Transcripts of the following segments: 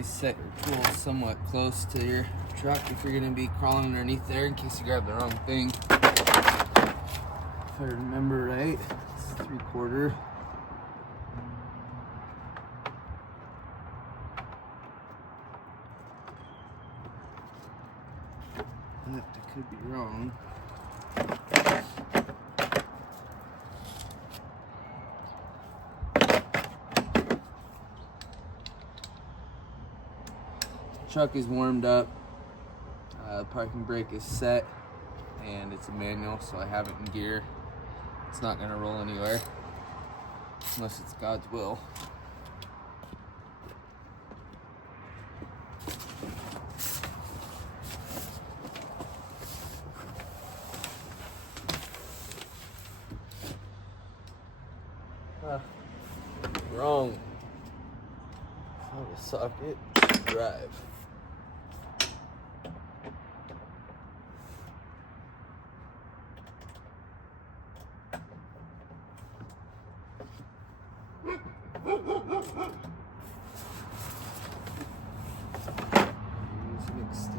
Always set your tool somewhat close to your truck if you're going to be crawling underneath there in case you grab the wrong thing. If I remember right, it's 3/4. I could be wrong. Truck is warmed up. The parking brake is set, and it's a manual, so I have it in gear. It's not going to roll anywhere unless it's God's will. Wrong. Out of socket. Drive. Use an extension.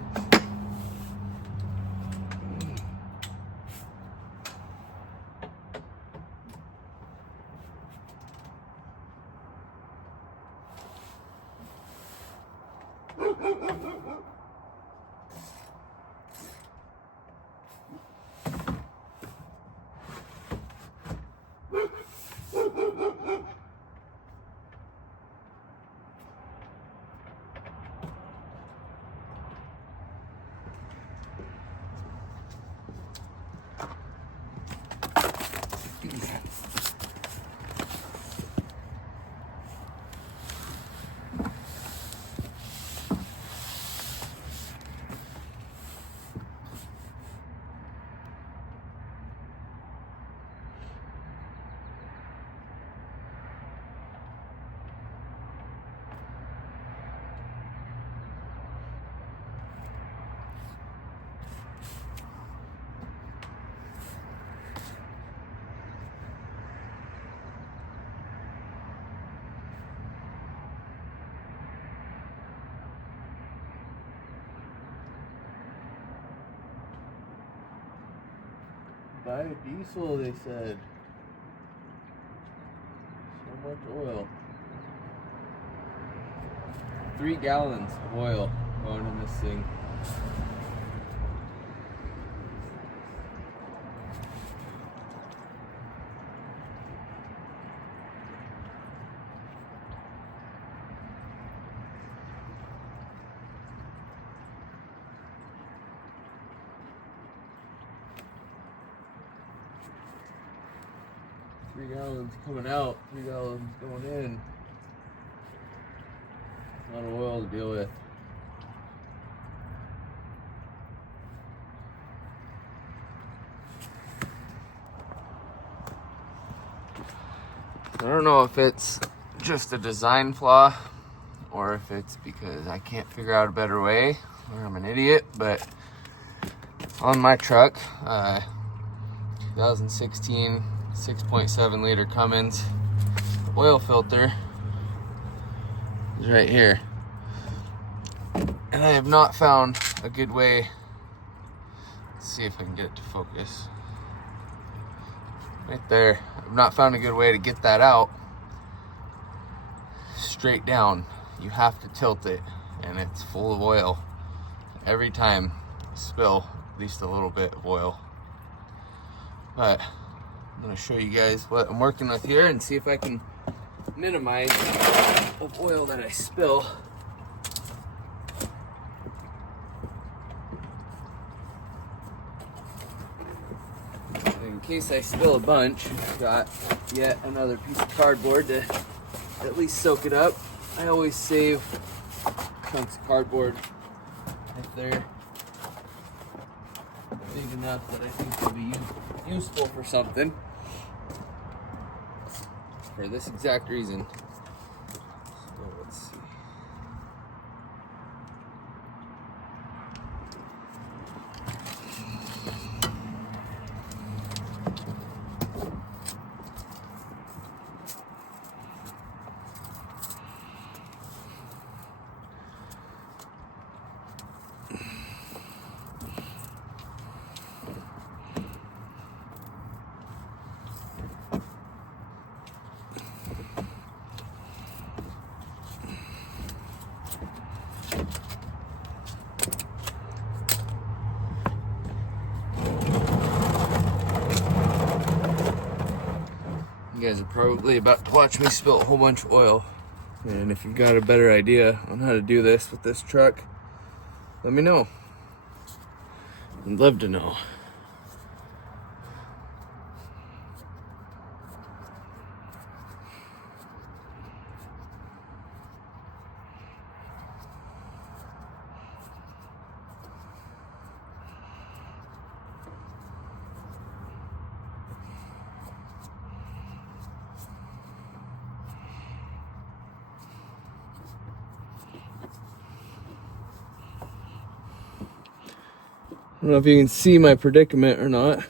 Buy a diesel, they said. So much oil. 3 gallons of oil going in this thing. Three gallons coming out, 3 gallons going in. A lot of oil to deal with. I don't know if it's just a design flaw or if it's because I can't figure out a better way or I'm an idiot, but on my truck, 2016 6.7 liter Cummins oil filter is right here, and I have not found a good way. Let's see if I can get it to focus. Right there, I've not found a good way to get that out straight down. You have to tilt it, and it's full of oil every time. Spill at least a little bit of oil. But I'm going to show you guys what I'm working with here and see if I can minimize the oil that I spill. In case I spill a bunch, I've got yet another piece of cardboard to at least soak it up. I always save chunks of cardboard if they're big enough that I think will be useful for something. For this exact reason. So let's see. You guys are probably about to watch me spill a whole bunch of oil. And if you've got a better idea on how to do this with this truck, let me know. I'd love to know. I don't know if you can see my predicament or not,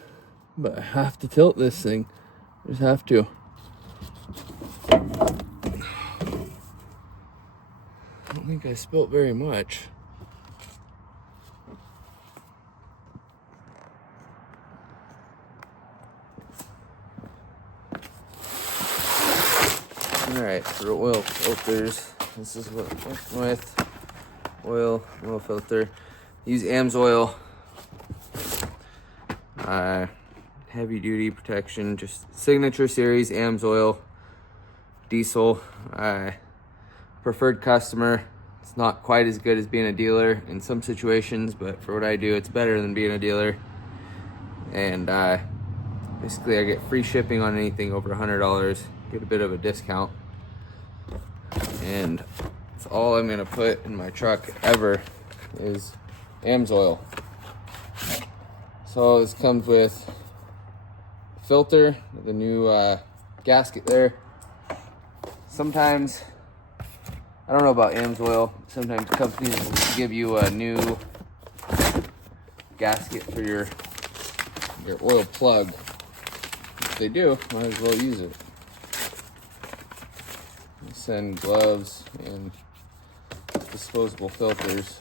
but I have to tilt this thing. I just have to. I don't think I spilt very much. Alright, for oil filters, this is what I went with. Oil filter. Use AMSOIL. Heavy duty protection, just Signature Series AMSOIL diesel. Preferred customer. It's not quite as good as being a dealer in some situations, but for what I do, it's better than being a dealer. And basically I get free shipping on anything over $100, get a bit of a discount. And that's all I'm gonna put in my truck ever is AMSOIL. So this comes with filter, the new gasket there. Sometimes, I don't know about AMSOIL, sometimes companies will give you a new gasket for your oil plug. If they do, might as well use it. I send gloves and disposable filters.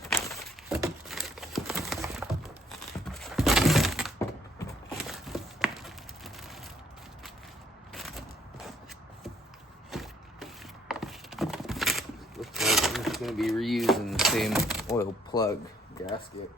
Looks like I'm just going to be reusing the same oil plug gasket.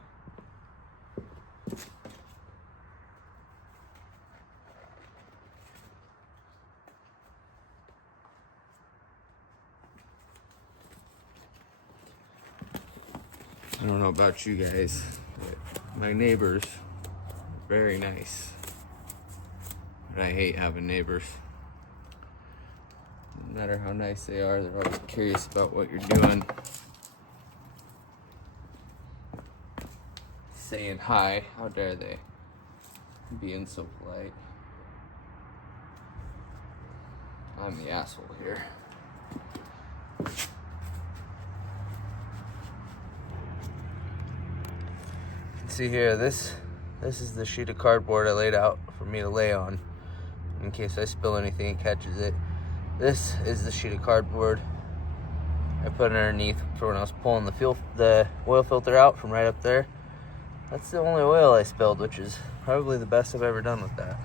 I don't know about you guys, but my neighbors are very nice. But I hate having neighbors. No matter how nice they are, they're always curious about what you're doing. Saying hi, how dare they? Being so polite. I'm the asshole here. See here, this is the sheet of cardboard I laid out for me to lay on in case I spill anything and catches it. This is the sheet of cardboard I put underneath for when I was pulling the oil filter out from right up there. That's the only oil I spilled, which is probably the best I've ever done with that.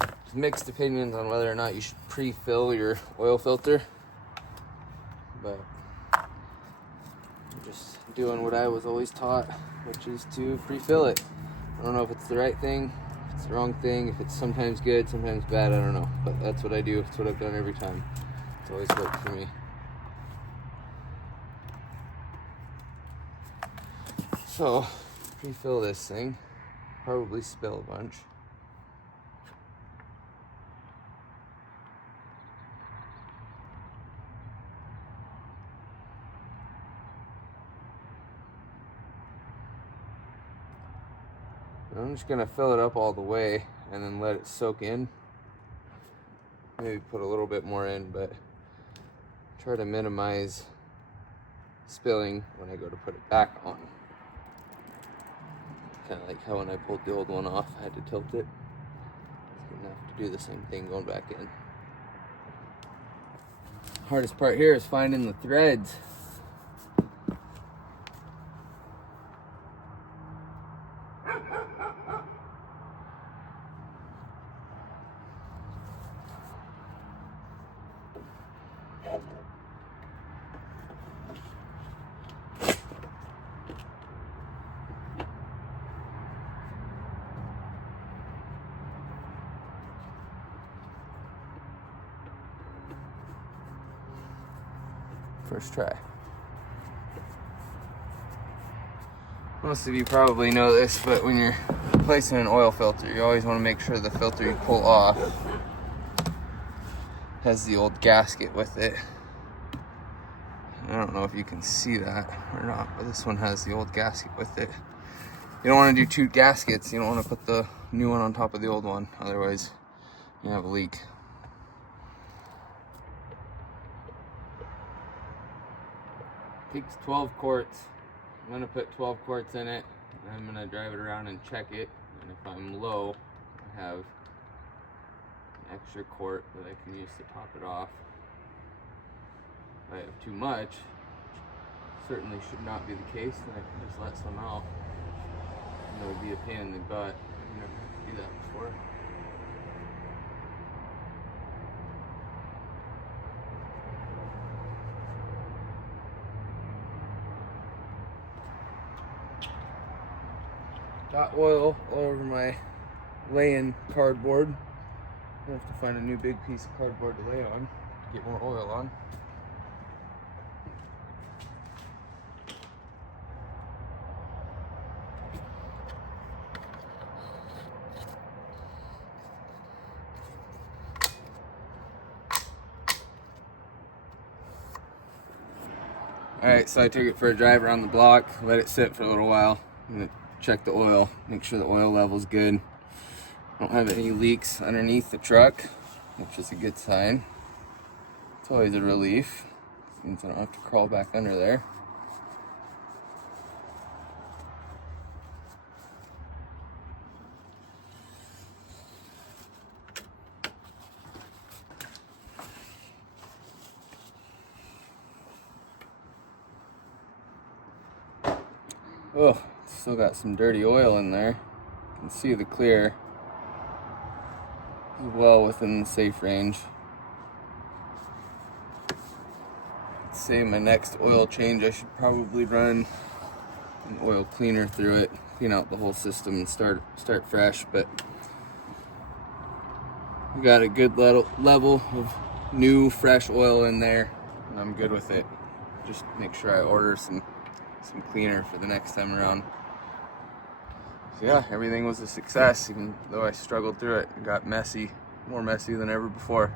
There's mixed opinions on whether or not you should pre-fill your oil filter, but I'm just doing what I was always taught, which is to pre-fill it. I don't know if it's the right thing, if it's the wrong thing, if it's sometimes good, sometimes bad, I don't know. But that's what I do, it's what I've done every time. It's always worked for me. So, pre-fill this thing, probably spill a bunch. I'm just gonna fill it up all the way and then let it soak in. Maybe put a little bit more in, but try to minimize spilling when I go to put it back on. Kind of like how when I pulled the old one off, I had to tilt it. I'm gonna have to do the same thing going back in. Hardest part here is finding the threads. first try. Most of you probably know this, but when you're replacing an oil filter, you always want to make sure the filter you pull off has the old gasket with it. I don't know if you can see that or not, but this one has the old gasket with it. You don't want to do two gaskets. You don't want to put the new one on top of the old one, otherwise you have a leak. Takes 12 quarts. I'm gonna put 12 quarts in it, and I'm gonna drive it around and check it, and if I'm low, I have an extra quart that I can use to top it off. If I have too much, certainly should not be the case, then I can just let some out. And it would be a pain in the butt. I've never had to do that before. Got oil all over my lay-in cardboard. I have to find a new big piece of cardboard to lay on to get more oil on. Alright, so I took it for a drive around the block, let it sit for a little while, and check the oil, make sure the oil level's good. Don't have any leaks underneath the truck, which is a good sign. It's always a relief. It means I don't have to crawl back under there. Oh, still got some dirty oil in there. You can see the clear is well within the safe range. Say my next oil change, I should probably run an oil cleaner through it, clean out the whole system and start fresh, but we got a good level of new fresh oil in there, and I'm good with it. Just make sure I order some cleaner for the next time around. So yeah, everything was a success, even though I struggled through it. It got messy, more messy than ever before.